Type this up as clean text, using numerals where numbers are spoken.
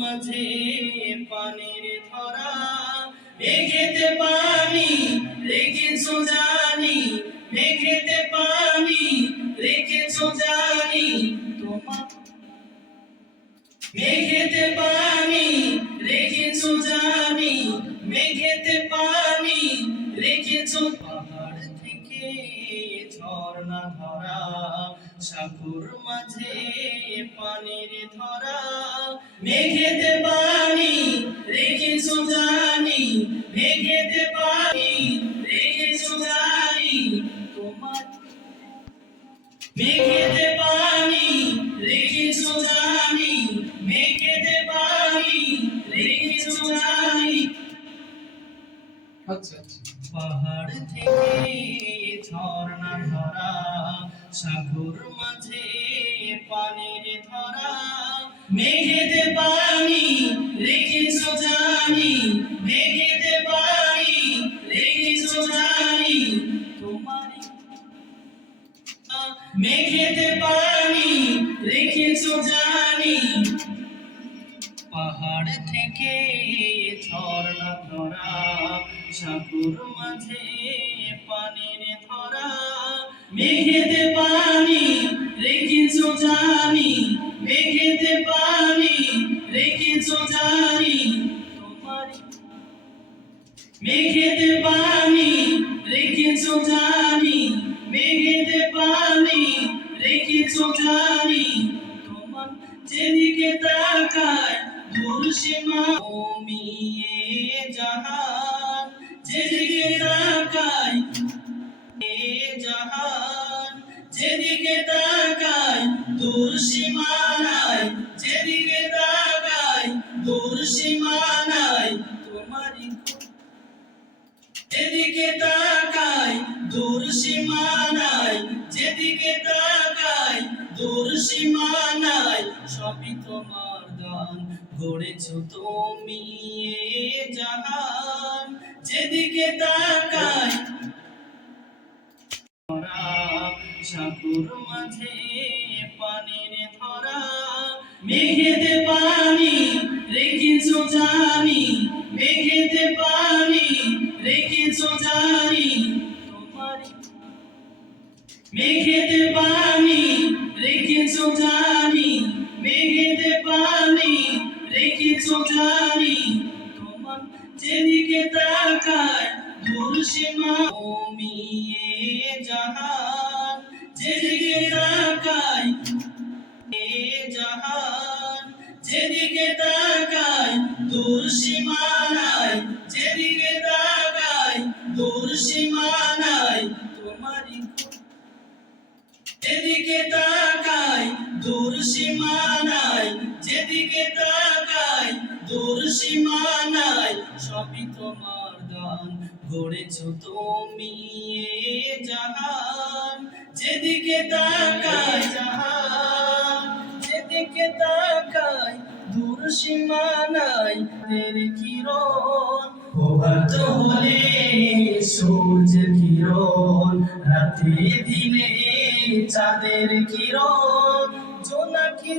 মাঝে পানির ধরা, মেঘেতে পানি রেখেছো জানি, মেঘেতে পানি রেখেছো জানি তোমার, মেঘেতে পানি রেখেছো জানি, মেঘেতে পানি রেখেছো। পাহাড় থেকে ঝর্ণা ধরা, সাগর মাঝে পানির ধরা, মেঘেতে পানি রেখেছো জানি, মেঘেতে পানি রেখেছো জানি তোমার, মেঘেতে পানি রেখেছো জানি, মেঘেতে পানি রেখেছো জানি। পাহাড় থেকে ঝর্ণা ধরা, সাগর মাঝে পানির ধরা, মেঘেতে পানি রেখেছো জানি, মেঘেতে পানি রেখেছো জানি তোমার, মেঘেতে পানি রেখেছো জানি। পাহাড় থেকে ঝর্ণা ধরা, সাগর মাঝে পানির ধরা, মেঘেতে পানি রেখেছো জানি, মেঘেতে পানি রেখেছো জানি তোমার, মেঘেতে পানি রেখেছো জানি, মেঘেতে পানি রেখেছো জানি তোমার, যেদিকে তাকায় দূর সীমা মিয়ে জাহান, যেদিকে তাকায় জাহান, যেদিকে তাকায় দূর সীমানায়, যেদিকে তাকায় দূর সীমানায় তোমারই, যেদিকে তাকায় দূর সীমানায়, যেদিকে তাকায় দূর সীমানায়, সবই তোমার দান গড়েছো তুমি এ জাহান, যেদিকে তাকায় সাগর মাঝে পানির ধরা, মেঘেতে পানি রেখেছো জানি, মেঘেতে পানি রেখেছো জানি তোমার, মেঘেতে পানি রেখেছো জানি, মেঘেতে পানি রেখেছো জানি তোমার, যেদিকে তাকায় দূর সীমা মিয়ে জাহান, যেদিকে তাকায় জাহান, যেদিকে তাকায় দূর সীমানায়, যেদিকে তাকায় দূর সীমানায় তোমারই, যেদিকে তাকায় দূর সীমানায়, যেদিকে তাকায় দূর সীমানায়, সবই তোমার দান গড়েছো তুমি এ জাহান, যেদিকে তাকায় জাহান, যেদিকে তাকায় দূর সীমানায়, এর কিরণ প্রভাত হলে সূর্যের কিরণ, রাতে দিনে চাঁদের কিরণ, জোনাকি